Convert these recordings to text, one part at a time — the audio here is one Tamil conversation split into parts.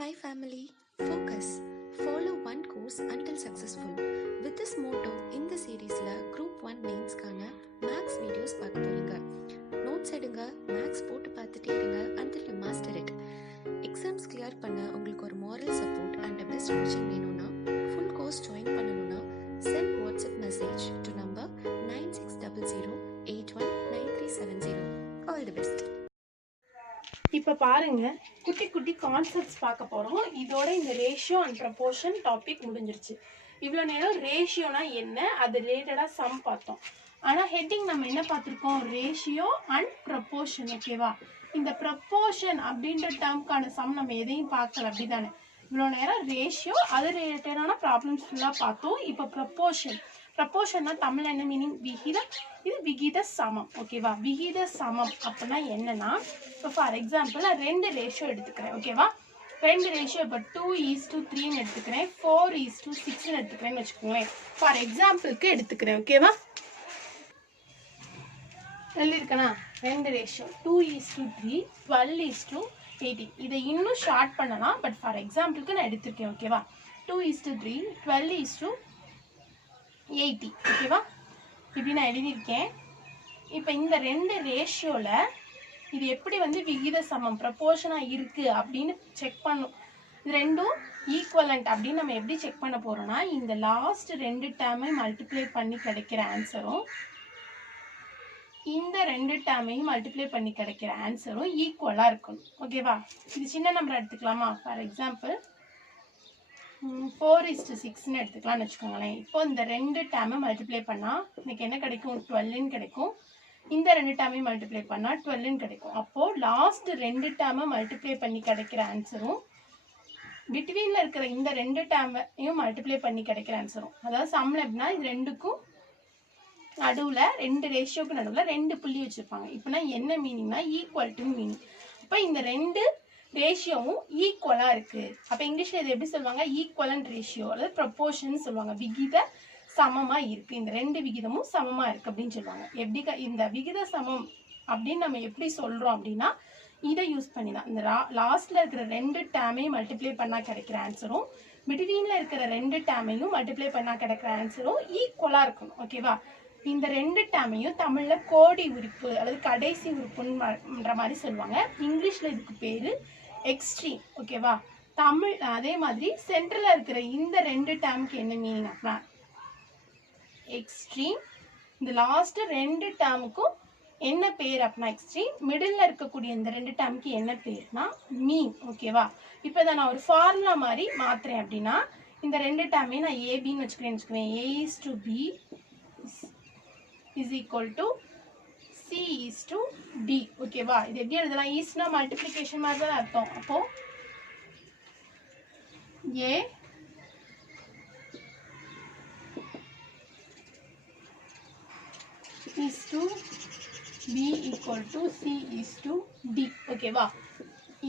Hi family, focus. Follow one course until successful. With this motto, in the series Group 1 Mains Max videos பார்க்க போறீங்க. Notes எடுங்க, Max போட்டு பார்த்துட்டே இருங்க until you master it. Exams clear பண்ண உங்களுக்கு ஒரு moral support and a best coaching வேணும்னா full course join பண்ணணும்னா send WhatsApp message to number 9600819370. All the best. இப்போ பாருங்க குட்டி குட்டி கான்செப்ட்ஸ் பார்க்க போகிறோம். இதோட இந்த ரேஷியோ அண்ட் ப்ரப்போர்ஷன் டாபிக் முடிஞ்சிருச்சு. இவ்வளோ நேரம் ரேஷியோனா என்ன, அது ரிலேட்டடாக சம் பார்த்தோம். ஆனால் ஹெட்டிங் நம்ம என்ன பார்த்துருக்கோம், ரேஷியோ அண்ட் ப்ரப்போர்ஷன். ஓகேவா, இந்த ப்ரப்போர்ஷன் அப்படின்ற டேர்முக்கான சம் நம்ம எதையும் பார்க்கல, அப்படி தானே? இவ்வளோ நேரம் ரேஷியோ அது ரிலேட்டடான ப்ராப்ளம்ஸ் ஃபுல்லாக பார்த்தோம். இப்போ ப்ரப்போர்ஷன்னா தமிழ் என்ன மீனிங்? விகிதம். இது விகித சமம். ஓகேவா, விகித சமம் அப்படின்னா என்னன்னா, இப்போ ஃபார் எக்ஸாம்பிள் நான் 2 ரேஷியோ எடுத்துக்கிறேன். ஓகேவா, 2 ரேஷியோ இப்போ 2:3 எடுத்துக்கிறேன், 4:6 எடுத்துக்கிறேன்னு வச்சுக்கோங்களேன். ஃபார் எக்ஸாம்பிளுக்கு எடுத்துக்கிறேன். ஓகேவா, எழுதியிருக்கேனா? 2 ரேஷியோ 2:3, 12:18. இதை இன்னும் ஷார்ட் பண்ணலாம், பட் ஃபார் எக்ஸாம்பிளுக்கு நான் எடுத்திருக்கேன். ஓகேவா, 2:3, 12:80. ஓகேவா, இப்படி நான் எழுதியிருக்கேன். இப்போ இந்த 2 ரேஷியோவில் இது எப்படி விகித சமம் ப்ரப்போர்ஷனாக இருக்குது அப்படின்னு செக் பண்ணும். இது ரெண்டும் ஈக்குவலண்ட் அப்படின்னு நம்ம எப்படி செக் பண்ண போகிறோம்னா, இந்த லாஸ்ட் 2 டேர்மையும் மல்டிப்ளை பண்ணி கிடைக்கிற ஆன்சரும் இந்த 2 டேர்மையும் மல்டிப்ளை பண்ணி கிடைக்கிற ஆன்சரும் ஈக்குவலாக இருக்கணும். ஓகேவா, இது சின்ன நம்பர் எடுத்துக்கலாமா? ஃபார் எக்ஸாம்பிள் 4:6 எடுத்துக்கலாம்னு வச்சுக்கோங்களேன். இப்போ இந்த 2 டேர்மை மல்டிப்ளை பண்ணால் எனக்கு என்ன கிடைக்கும்? 12 கிடைக்கும். இந்த 2 டேர்மையும் மல்டிப்ளை பண்ணால் 12 கிடைக்கும். அப்போது லாஸ்ட் 2 டேர்மை மல்டிப்ளை பண்ணி கிடைக்கிற ஆன்சரும் பிட்வீனில் இருக்கிற இந்த 2 டேர்மையும் மல்டிப்ளை பண்ணி கிடைக்கிற ஆன்சரும், அதாவது சம்மில் எப்படின்னா இது ரெண்டுக்கும் நடுவில் 2 ரேஷியோக்கு நடுவில் 2 புள்ளி வச்சுருப்பாங்க. இப்போனா என்ன மீனிங்னா ஈக்குவல் டு மீனிங். இப்போ இந்த 2 ரேஷியோவும் ஈக்குவலாக இருக்குது. அப்போ இங்கிலீஷில் இது எப்படி சொல்லுவாங்க? ஈக்குவலண்ட் ரேஷியோ அதாவது ப்ரப்போர்ஷன் சொல்லுவாங்க. விகித சமமாக இருக்குது, இந்த 2 விகிதமும் சமமாக இருக்குது அப்படின்னு சொல்லுவாங்க. எப்படி இந்த விகித சமம் அப்படின்னு நம்ம எப்படி சொல்கிறோம் அப்படின்னா, இதை யூஸ் பண்ணி தான் இந்த லாஸ்ட்டில் இருக்கிற 2 டேர்மையும் மல்டிப்ளை பண்ணால் கிடைக்கிற ஆன்சரும் பிட்வீனில் இருக்கிற 2 டேர்மையும் மல்டிப்ளை பண்ணால் கிடைக்கிற ஆன்சரும் ஈக்குவலாக இருக்கணும். ஓகேவா, இந்த 2 டேர்மையும் தமிழில் கோடி உறுப்பு அல்லது கடைசி உறுப்புன்ற மாதிரி சொல்லுவாங்க. இங்கிலீஷில் இதுக்கு பேர் எக்ஸ்ட்ரீம். ஓகேவா, தமிழ் அதே மாதிரி சென்ட்ரலில் இருக்கிற இந்த 2 டேர்முக்கு என்ன மீனிங் அப்படின்னா எக்ஸ்ட்ரீம். இந்த லாஸ்ட் 2 டேர்முக்கும் என்ன பேர் அப்படின்னா எக்ஸ்ட்ரீம். மிடில் இருக்கக்கூடிய இந்த 2 டேர்முக்கு என்ன பேர்னா மீன். ஓகேவா, இப்போ இதை நான் ஒரு ஃபார்முலா மாதிரி மாற்றுறேன் அப்படின்னா இந்த 2 டேர்மையும் நான் ஏபின்னு வச்சுக்கிறேன். A:B is equal to C:D. ஓகேவா, இது எப்படி எழுதலாம்? ஈஸ்ட்னா மல்டிப்ளிகேஷன் மாதிரி தான் அர்த்தம். அப்போ A is to B equal to C is to D. ஓகேவா,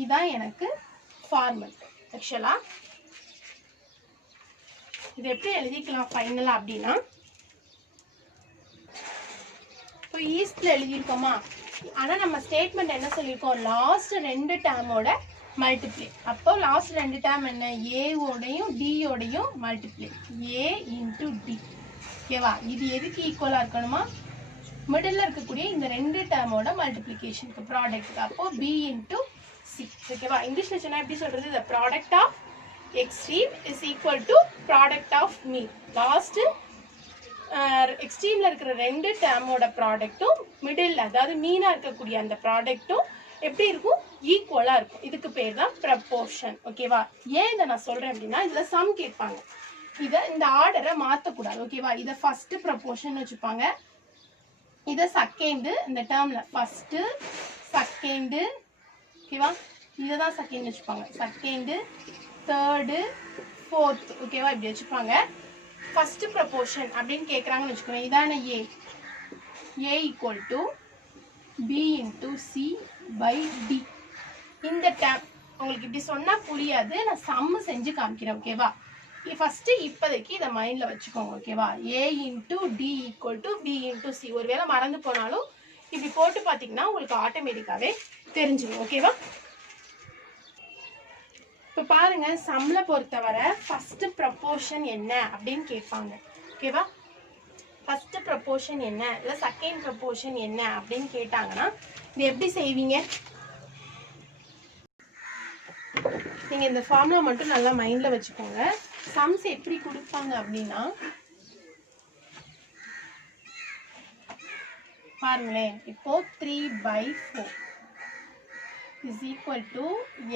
இதான் எனக்கு ஃபார்முலா. ஆக்சுவலா இது எப்படி எழுதிக்கலாம் ஃபைனலா அப்படின்னா, இப்போ ஈஸ்ட்ல எழுதியிருக்கோமா, ஆனால் நம்ம ஸ்டேட்மெண்ட் என்ன சொல்லியிருக்கோம்? லாஸ்ட் 2 டேர்மோட மல்டிப்ளை. அப்போ லாஸ்ட் 2 டேர்ம் என்ன? ஏவோடையும் டியோடையும் மல்டிப்ளை, A into D. ஓகேவா, இது எதுக்கு ஈக்குவலாக இருக்கணுமா? மிடில் இருக்கக்கூடிய இந்த 2 டேர்மோட மல்டிப்ளிகேஷனுக்கு ப்ராடக்ட். அப்போ B into C. ஓகேவா, இங்கிலீஷில் சொன்னால் எப்படி சொல்கிறது? The product of extreme is equal to product of mean. Last எக்ஸ்ட்ரீமில் இருக்கிற 2 டேர்மோட ப்ராடக்ட்டும் மிடில் அதாவது மீனாக இருக்கக்கூடிய அந்த ப்ராடக்ட்டும் எப்படி இருக்கும்? ஈக்குவலாக இருக்கும். இதுக்கு பேர் தான் ப்ரப்போர்ஷன். ஓகேவா, ஏன் இதை நான் சொல்கிறேன் அப்படின்னா இதில் சம் கேட்பாங்க. இதை இந்த ஆர்டரை மாற்றக்கூடாது. ஓகேவா, இதை ஃபஸ்ட்டு ப்ரப்போர்ஷன் வச்சுப்பாங்க, இதை செகண்டு இந்த டேர்மில் ஃபஸ்ட்டு செகண்டு. ஓகேவா, இதை தான் செகண்ட் வச்சுப்பாங்க, செகண்டு தேர்டு ஃபோர்த்து. ஓகேவா, இப்படி வச்சுப்பாங்க. ஃபர்ஸ்ட் ப்ரப்போர்ஷன் அப்படின்னு கேட்குறாங்கன்னு வச்சுக்கோங்க. இதான A equal to B into C by D. இந்த டேம் உங்களுக்கு இப்படி சொன்னால் புரியாது, நான் சம்மு செஞ்சு காமிக்கிறேன். ஓகேவா, ஃபஸ்ட்டு இப்போதைக்கு இதை மைண்டில் வச்சுக்கோங்க. ஓகேவா, A into D equal to B into C. ஒருவேளை மறந்து போனாலும் இப்படி போட்டு பார்த்தீங்கன்னா உங்களுக்கு ஆட்டோமேட்டிக்காகவே தெரிஞ்சிடும். ஓகேவா, இப்போ பாருங்க, சம்ல பொறுத்தவரை ஃபர்ஸ்ட் ப்ரப்போர்ஷன் என்ன அப்படின்னு கேட்பாங்க. ஓகேவா? ஃபர்ஸ்ட் ப்ரப்போர்ஷன் என்ன இல்லை செகண்ட் ப்ரப்போர்ஷன் என்ன அப்படின்னு கேட்டாங்கன்னா இது எப்படி செய்வீங்க? நீங்க இந்த ஃபார்முலா மட்டும் நல்லா மைண்ட்ல வச்சுக்கோங்க. சம்ஸ் எப்படி கொடுப்பாங்க அப்படின்னா பாருங்களேன், இப்போ 3/4 is equal to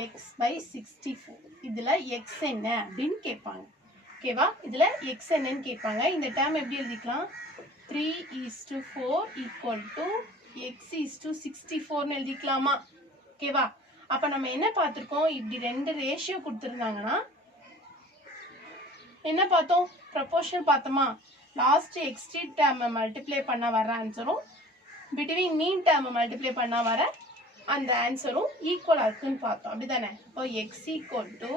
x/64. இதுல x என்ன அப்படின்னு கேட்பாங்க. ஓகேவா? இதுல x என்னன்னு கேட்பாங்க. இந்த டேர்ம் எப்படி எழுதிக்கலாம்? 3:4 equal to x:64 எழுதிக்கலாமா? ஓகேவா? அப்ப நம்ம என்ன பார்த்திருக்கோம்? இப்படி ரெண்டு ரேஷியோ கொடுத்துருந்தாங்கன்னா என்ன பார்த்தோம்? ப்ரப்போர்ஷன் பார்த்தோமா? லாஸ்ட் எக்ஸ்ட்ரீட் டேர்மை மல்டிப்ளை பண்ண வர ஆன்சரும் பிட்வீன் மீன் டேர்மை மல்டிப்ளை பண்ண வர அந்த ஆன்சரும் ஈக்குவலா இருக்குன்னு பார்த்தோம். அப்படிதானே? இப்போ x equal to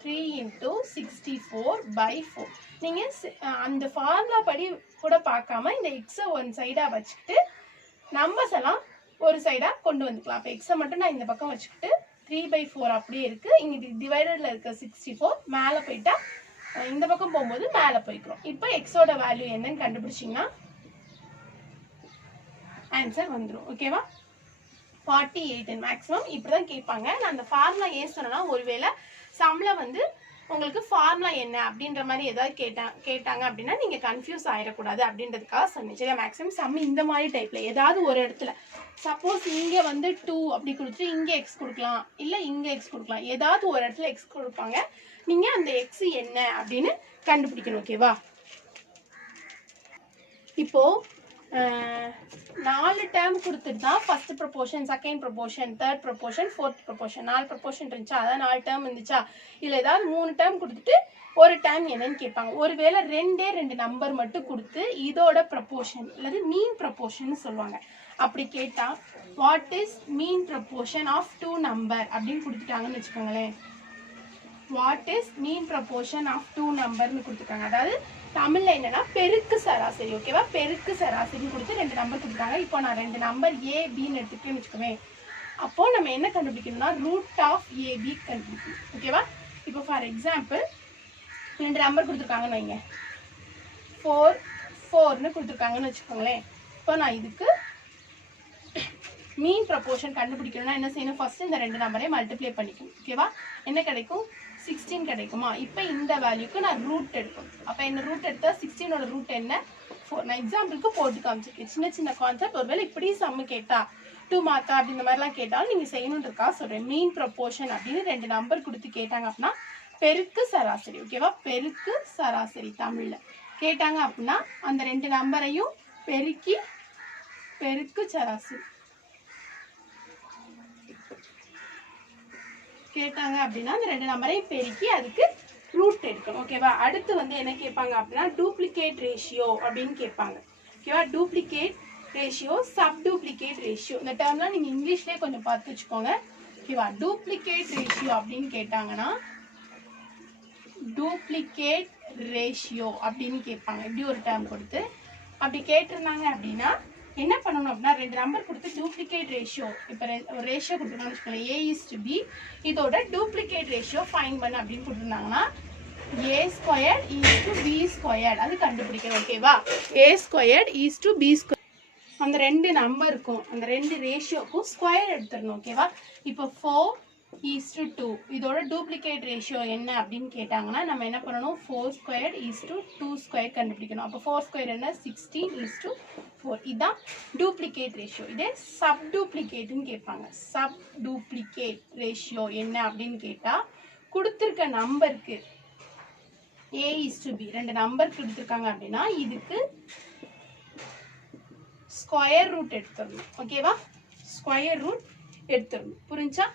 3 into 64/4. நீங்க அந்த ஃபார்முலா படி கூட பார்க்காம இந்த எக்ஸை ஒன் சைடா வச்சுக்கிட்டு நம்பர்ஸ் எல்லாம் ஒரு சைடா கொண்டு வந்துக்கலாம். அப்போ எக்ஸை மட்டும் நான் இந்த பக்கம் வச்சுக்கிட்டு 3/4 அப்படியே இருக்கு. இங்க டிவைடர்ல இருக்க 64 மேலே போயிட்டா இந்த பக்கம் போகும்போது மேலே போய்க்கிறோம். இப்போ எக்ஸோட வேல்யூ என்னன்னு கண்டுபிடிச்சிங்கன்னா ஆன்சர் வந்துடும். ஓகேவா? 48 மேக்ஸிமம் இப்படிதான் கேட்பாங்க. நான் அந்த ஃபார்முலா ஏன் சொன்னேன்னா ஒருவேளை சம்ல வந்து உங்களுக்கு ஃபார்முலா என்ன அப்படின்ற மாதிரி ஏதாவது கேட்டாங்க அப்படின்னா நீங்க கன்ஃபியூஸ் ஆயிடக்கூடாது அப்படின்றதுக்காக சொன்னேன். சரியா? மேக்ஸிமம் சம் இந்த மாதிரி டைப்ல ஏதாவது ஒரு இடத்துல சப்போஸ் இங்க வந்து 2 அப்படி கொடுத்துட்டு இங்க எக்ஸ் கொடுக்கலாம், இல்ல இங்க எக்ஸ் கொடுக்கலாம், ஏதாவது ஒரு இடத்துல எக்ஸ் கொடுப்பாங்க. நீங்க அந்த எக்ஸ் என்ன அப்படின்னு கண்டுபிடிக்கணும். ஓகேவா? இப்போ 4 டேர்ம் கொடுத்துட்டு தான் first proportion, second proportion, third proportion, fourth proportion 4 proportion இருந்துச்சா? அதான் 4 டேர்ம் இருந்துச்சா? இல்லை ஏதாவது 3 டேர்ம் கொடுத்துட்டு ஒரு டேர்ம் என்னன்னு கேட்பாங்க. ஒருவேளை 2 நம்பர் மட்டும் கொடுத்து இதோட ப்ரப்போர்ஷன் அல்லது மீன் ப்ரப்போர்ஷன் சொல்லுவாங்க. அப்படி கேட்டா what is mean proportion of 2 number அப்படின்னு கொடுத்துட்டாங்கன்னு வச்சுக்கோங்களேன். What is mean proportion of 2 நம்பர்னு கொடுத்துருக்காங்க. அதாவது தமிழ்ல என்னன்னா பெருக்கு சராசரி. ஓகேவா? பெருக்கு சராசரின்னு கொடுத்து 2 நம்பர் கொடுத்துருக்காங்க. இப்போ நான் 2 நம்பர் ஏ பின்னு எடுத்துக்கிட்டேன்னு வச்சுக்கோமே, அப்போ நம்ம என்ன கண்டுபிடிக்கணும்னா ரூட் ஆஃப் ஏபி கண்டுபிடிக்கணும். ஓகேவா? இப்போ ஃபார் எக்ஸாம்பிள் 2 நம்பர் கொடுத்துருக்காங்கன்னு வைங்க, 4 கொடுத்துருக்காங்கன்னு வச்சுக்கோங்களேன். இப்போ நான் இதுக்கு மீன் ப்ரப்போர்ஷன் கண்டுபிடிக்கணும்னா என்ன செய்யணும்? ஃபர்ஸ்ட் இந்த 2 நம்பரையும் மல்டிப்ளை பண்ணிக்கணும். ஓகேவா? என்ன கிடைக்கும்? 16 கிடைக்குமா? இப்போ இந்த வேல்யூக்கு நான் ரூட் எடுக்கணும். அப்போ என்ன ரூட் எடுத்தா 16ஓட ரூட் என்ன? 4. நான் எக்ஸாம்பிளுக்கு போட்டு காமிச்சிருக்கேன். சின்ன சின்ன கான்செப்ட். ஒருவேளை இப்படி சம்மு கேட்டா 2 மார்க்கா அப்படி இந்த மாதிரிலாம் கேட்டாலும் நீங்க செய்யணுன்றதுக்காக சொல்றேன். மீன் ப்ரப்போர்ஷன் அப்படின்னு 2 நம்பர் கொடுத்து கேட்டாங்க அப்படின்னா பெருக்கு சராசரி. ஓகேவா? பெருக்கு சராசரி தமிழ்ல கேட்டாங்க அப்படின்னா அந்த 2 நம்பரையும் பெருக்கி பெருக்கு சராசரி கேட்டாங்க அப்படின்னா அந்த 2 நம்பரையும் பெருக்கி அதுக்கு ரூட் எடுக்கணும். ஓகேவா? அடுத்து வந்து என்ன கேட்பாங்க அப்படின்னா டூப்ளிகேட் ரேஷியோ அப்படின்னு கேட்பாங்க. ஓகேவா? Duplicate ratio, sub duplicate ratio, இந்த டேர்ம்லாம் நீங்க இங்கிலீஷ்லயே கொஞ்சம் பார்த்து வச்சுக்கோங்க. ஓகேவா? டூப்ளிகேட் ரேஷியோ அப்படின்னு கேட்டாங்கன்னா டூப்ளிகேட் ரேஷியோ அப்படின்னு கேட்பாங்க. இப்படி ஒரு டேர்ம் கொடுத்து அப்படி கேட்டிருந்தாங்க அப்படின்னா என்ன பண்ணணும் அப்படின்னா 2 நம்பர் கொடுத்து டூப்ளிகேட் ரேஷியோ, இப்போ ஒரு ரேஷியோ கொடுத்துருக்காங்கன்னு வச்சுக்கோங்களேன், A:B, இதோட டூப்ளிகேட் ரேஷியோ ஃபைன் பண்ணு அப்படின்னு கொடுத்துருந்தாங்கன்னா A² B², அது கண்டுபிடிக்கணும். ஓகேவா? A² B², அந்த 2 நம்பருக்கும் அந்த 2 ரேஷியோக்கும் ஸ்கொயர் எடுத்துடணும். ஓகேவா? இப்போ 4:2 இதோட டூப்ளிகேட் ரேஷியோ என்ன அப்படின்னு கேட்டாங்கன்னா நம்ம என்ன பண்ணணும்? 4² கண்டுபிடிக்கணும். அப்போ 4² என்ன? 16:4. இதுதான் டூப்ளிகேட் ரேஷியோ. இதே சப் டூப்ளிகேட்னு கேட்பாங்க. சப் டூப்ளிகேட் ரேஷியோ என்ன அப்படின்னு கேட்டா கொடுத்துருக்க நம்பருக்கு A:B 2 நம்பர் கொடுத்துருக்காங்க அப்படின்னா இதுக்கு ஸ்கொயர் ரூட் எடுத்துடணும். ஓகேவா? ஸ்கொயர் ரூட் எடுத்துடணும். புரிஞ்சா?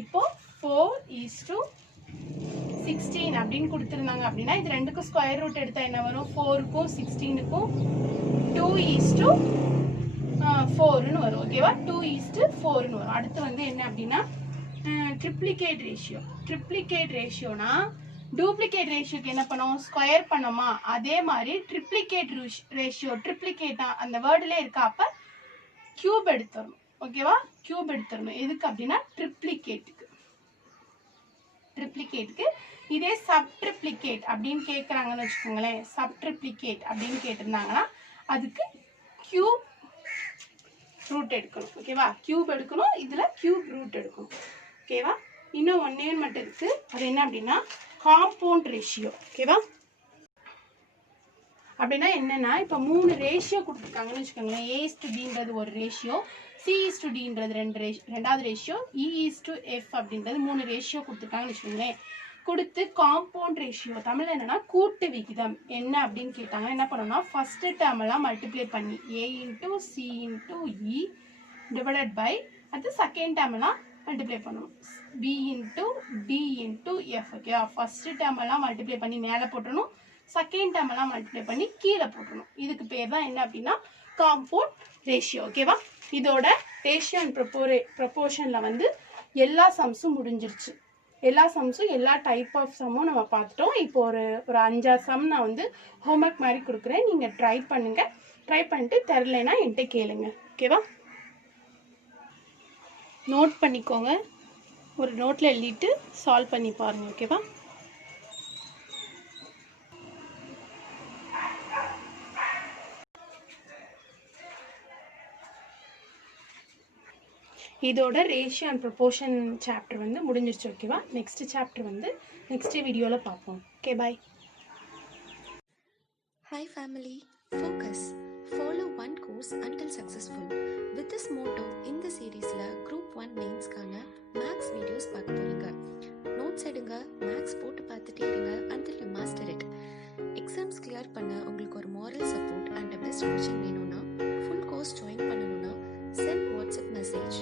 இப்போ 4:16 அப்படின்னு கொடுத்துருந்தாங்க அப்படின்னா இது 2க்கும் ஸ்கொயர் ரூட் எடுத்தா என்ன வரும்? 4க்கும் 16க்கும் 2:4ன்னு வரும். ஓகேவா? 2:4ன்னு வரும். அடுத்து வந்து என்ன அப்படின்னா ட்ரிப்ளிகேட் ரேஷியோ. ட்ரிப்ளிகேட் ரேஷியோனா டூப்ளிகேட் ரேஷியோக்கு என்ன பண்ணோம்? ஸ்கொயர் பண்ணோமா? அதே மாதிரி ட்ரிப்ளிகேட் ரேஷியோ, ட்ரிப்ளிகேட்டா அந்த வேர்டுல இருக்கா, அப்ப கியூப் எடுத்துடணும். ஓகேவா? கியூப் எடுத்துடணும். எதுக்கு அப்படின்னா ட்ரிப்ளிகேட்டுக்கு. ட்ரிப்ளிகேட்டுக்கு. இதே சப் ட்ரிப்ளிகேட் அப்படின்னு கேட்குறாங்கன்னு வச்சுக்கோங்களேன், சப் ட்ரிப்ளிகேட் அப்படின்னு கேட்டிருந்தாங்கன்னா அதுக்கு கியூப் ரூட் எடுக்கணும். ஓகேவா, கியூப் எடுக்கணும், இதில் கியூப் ரூட் எடுக்கணும். ஓகேவா, இன்னும் ஒன்னே மட்டும் இருக்கு, அது என்ன அப்படின்னா காம்பவுண்ட் ரேஷியோ. ஓகேவா, அப்படின்னா என்னன்னா இப்போ 3 ரேஷியோ கொடுத்துருக்காங்கன்னு வச்சுக்கோங்களேன். A:B ஒரு ரேஷியோ, C:D ரெண்டாவது ரேஷியோ, E:F அப்படின்றது 3 ரேஷியோ கொடுத்துருக்காங்கன்னு வச்சுக்கோங்களேன். கொடுத்து காம்பவுண்ட் ரேஷியோ தமிழ் என்னன்னா கூட்டு விகிதம் என்ன அப்படின்னு கேட்டாங்க. என்ன பண்ணணும்னா ஃபர்ஸ்ட் டேர்ம் எல்லாம் மல்டிப்ளை பண்ணி A:C:E டிவைடட் பை அது செகண்ட் டேர்ம் எல்லாம் மல்டிப்ளை பண்ணணும் B:D:F. ஓகேவா, ஃபர்ஸ்ட் டேர்ம் எல்லாம் மல்டிப்ளை பண்ணி மேலே போட்டணும், செகண்ட் டேர்ம் எல்லாம் மல்டிப்ளை பண்ணி கீழே போட்டணும். இதுக்கு பேர் தான் என்ன அப்படின்னா காம்பவுண்ட் ரேஷியோ. ஓகேவா, இதோட ரேஷியோ அண்ட் ப்ரொபோர்ஷனில் வந்து எல்லா சம்ஸும் முடிஞ்சிருச்சு. எல்லா சம்ஸும் எல்லா டைப் ஆஃப் சம்மும் நம்ம பார்த்துட்டோம். இப்போ ஒரு 5-6 சம் நான் வந்து ஹோம்ஒர்க் மாதிரி கொடுக்குறேன், நீங்கள் ட்ரை பண்ணுங்கள். ட்ரை பண்ணிட்டு தெரிலனா என்கிட்ட கேளுங்க. ஓகேவா, நோட் பண்ணிக்கோங்க, ஒரு நோட்டில் எழுதிட்டு சால்வ் பண்ணி பாருங்கள். ஓகேவா, இதோட ரேஷியோ அண்ட் ப்ரொபோர்ஷன் சாப்டர் வந்து முடிஞ்சிருச்சு. ஓகேவா, நெக்ஸ்ட் சாப்டர் வந்து நெக்ஸ்ட் வீடியோவில் பார்ப்போம். Okay, bye. Hi family, focus. Follow one course until successful. With this motto, இந்த சீரீஸ்ல Group 1 மெயின்ஸ்க்கான மேக்ஸ் வீடியோஸ் பார்க்க போறீங்க. நோட்ஸ் எடுங்க, மேக்ஸ் போட்டு பார்த்துட்டே இருங்க until you master it. Exams clear பண்ண உங்களுக்கு ஒரு moral support and a best coaching வேணும்னா, full course join பண்ணணும்னா send WhatsApp message